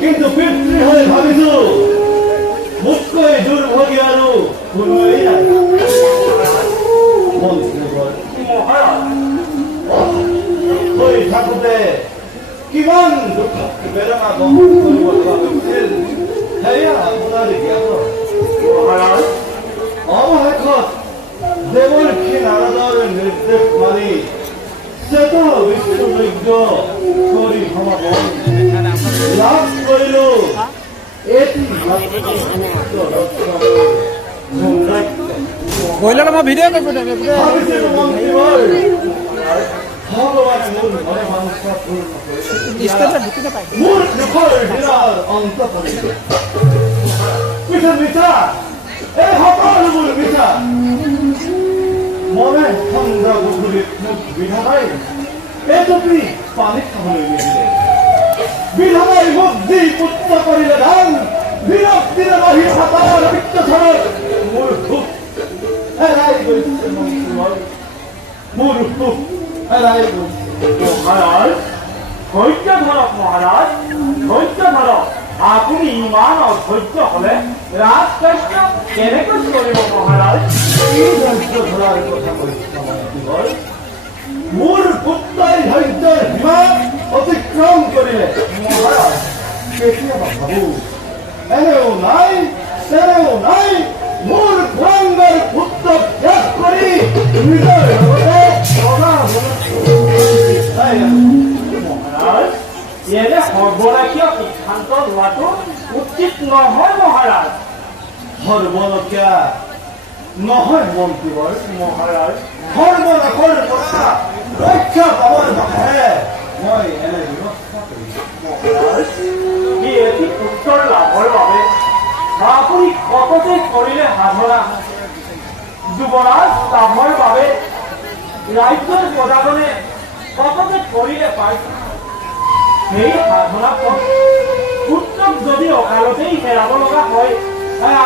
কিন্তু পিতৃ হয়ে ভাবিছো মুখ্যই দুৰ্ভোগী আৰু কোনোৱেই নাই হৈ থাকোঁতে কিমান দুখ বেদনা বহন কৰিব লগা হৈছিল সেয়া আপোনাৰ জ্ঞাত অৱশেষত দেৱৰ্ষি নাৰদৰ নিৰ্দেশ মানি চেত বিষ্ণুযজ্ঞ কৰি সমাপন লাভ কৰিলো বইলাৰ আমাৰ ভিডিও কৰবো না ভগবানে মোৰ ঘৰে মানুহ মোৰ দুখৰ দিনৰ অন্ত পৰিছে পিছত মিছা এই সকলোবোৰ মিছা মনে সংগ্ৰাম পুখুৰীত মোক বিধানাই এটুপি পানীত খাবলৈ নিদিলে বিধানাই মোক দি পুত্ৰ কৰিলে ধান বিৰক্তিৰে বাঢ়ি সাঁতাৰ বিত্তধৰত মোৰ সুখ হেৰাই গৈছে মোৰ সুখ হেৰাই গৈছে মহাৰাজ ধৈৰ্য ধৰক মহাৰাজ ধৈৰ্য ধৰক আপনি ইমান অধৈৰ্য হলে ৰাজকাৰ্য কেনেকৈ কৰিব মহাৰাজ এই ধৈৰ্য ধৰাৰ কথা কৈছে মোৰ পুত্ৰই ধৈৰ্যৰ সীমা অতিক্ৰম কৰিলে মহাৰাজ কেতিয়াবা ভাবো এনেও নাই তেনেও নাই মোৰ পুৰংগৰ পুত্ৰ ত্যাগ কৰি নিজৰ লগতে মহাৰাজ এনে সৰ্বনাকীয় সিদ্ধান্ত লোৱাটো উচিত নহয় মহাৰাজ সৰ্বলকীয়া নহয় মন্ত্ৰীবৰ মহাৰাজ সৰ্বনাশৰ পৰা ৰক্ষা পাবৰ বাবেহে মই এনে ব্যৱস্থা কৰিছো মহাৰাজ ই এটি পুত্ৰৰ লাভৰ বাবে আপুনি কপতে কৰিলে সাধনা যুৱৰাজ লাভৰ বাবে ৰাজ্যৰ প্ৰজাজনে কপতে কৰিলে পাইছে সেই সাধনা পুত্ৰক যদি অকালতেই হেৰাব লগা হয়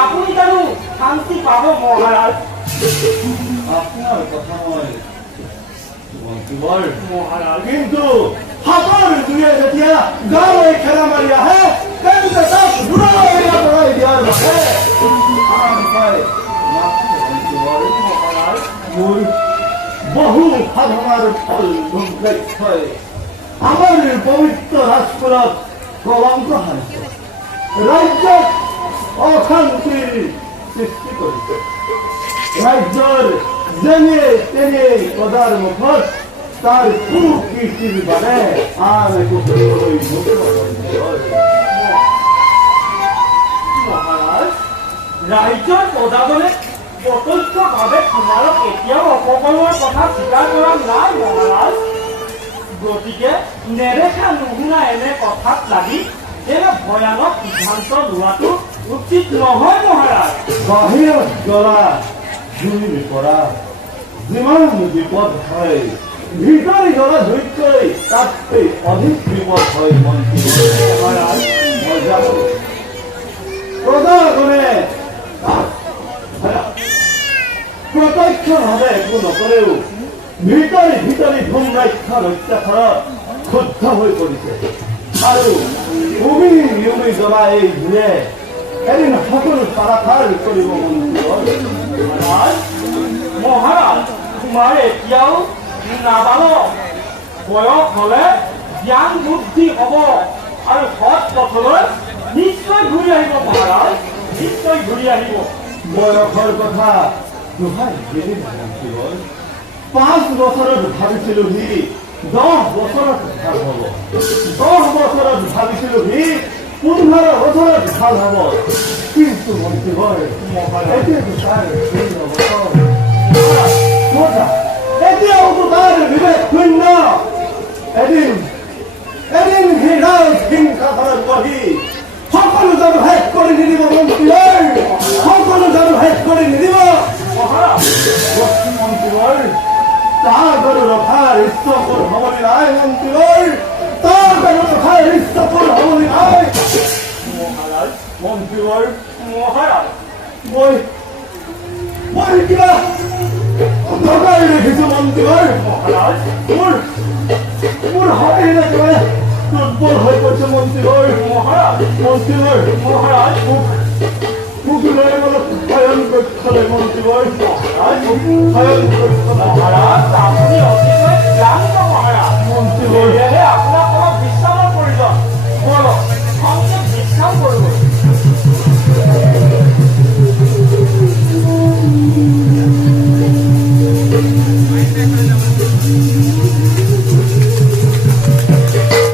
আপুনি জানো শান্তি পাব মহাৰাজ আপোনাৰ কথা মই মন্ত্ৰীবৰ মহাৰাজ কিন্তু হাতৰ জুয়ে যেতিয়া গাঁৱলৈ খেলা মাৰি আহে তেন্তে তাক দূৰলৈ আঁতৰাই দিয়াৰ বাবে আন উপায় নাথাকে মন্ত্ৰীবৰ মহাৰাজ মোৰ বহু সাধনাৰ ফল দুৰ্ভাগ্যই আমাৰ পবিত্ৰ ৰাজপুৰত কলংক সানিছে ৰাজ্যত অশান্তিৰ সৃষ্টি কৰিছে ৰাজ্যৰ যেনে তেনে প্ৰজাৰ মুখত তাৰ কুকীৰ্তিৰ বাবে আন একো কৰিবলৈ মহাৰাজ ৰাজ্যৰ প্ৰজাজনে প্ৰত্যক্ষভাৱে তোমালোক এতিয়াও অপকৰ্মৰ কথা স্বীকাৰ কৰা নাই মহাৰাজ গতিকে নেদেখা নুশুনা এনে কথাত লাগি এনে ভয়ানক সিদ্ধান্ত লোৱাটো উচিত নহয় মহাৰাজ বাহিৰত গলা জুই পৰা যিমান বিপদ হয় ভিতৰি গলা জুইতকৈ তাতকৈ অধিক বিপদ হয় মন্ত্ৰী মহাৰাজ মই জানো প্ৰজাজনে প্ৰত্যক্ষভাৱে একো নকৰেও ভিতৰি ভিতৰি ভূমৰাক্ষৰ অত্যাচাৰত ক্ষুব্ধ হৈ পৰিছে আৰু উমি উমি জ্বলা এই জুয়ে এদিন সকলো পাৰাখাৰ কৰিব মহাৰাজ মহাৰাজ তোমাৰ এতিয়াও নাবালক বয়স হলে জ্ঞান বুদ্ধি হব আৰু সৎ পথলৈ নিশ্চয় ঘূৰি আহিব মহাৰাজ নিশ্চয় ঘূৰি আহিব বয়সৰ কথা দুহাই গেলি মন্ত্ৰীবৰ 5 বছৰত ভাবিছিলো সি 10 বছৰত ভাল হ'ব 10 বছৰত ভাবিছিলো সি উদ্ধারে হতরে ভাল হব কিন্তু মন্ত্রীবর এটিকে তার শূন্য কথা এতিয়াও তো তার বিবেক শূন্য এদিন হিরাল হিংসা করার পরই সকলো যেন শেষ কৰি নিদিব মন্ত্ৰীৰ সকলো যেন শেষ কৰি নিদিব মন্ত্ৰীৰ তাৰ গৰু ৰখাৰ ইচ্ছাবোৰ হ'বনি নাই মন্ত্ৰীৰ তাৰ গৰু ৰখাৰ ইচ্ছাবোৰ হ'বনি নাই মন্ত্ৰীৰ মই কিবা অন্ধকাৰ দেখিছো মন্ত্ৰীৰ মোৰ শৰীৰ একেবাৰে দুৰ্বল হৈ পৰিছে মন্ত্ৰীৰ মোক লৈ অলপ ভয়ংকৰ খালে মন্ত্ৰীৰ ভয়ংকৰ আপুনি অতিকৈ ক্লান্ত মহাৰাজ মন্ত্ৰীৰ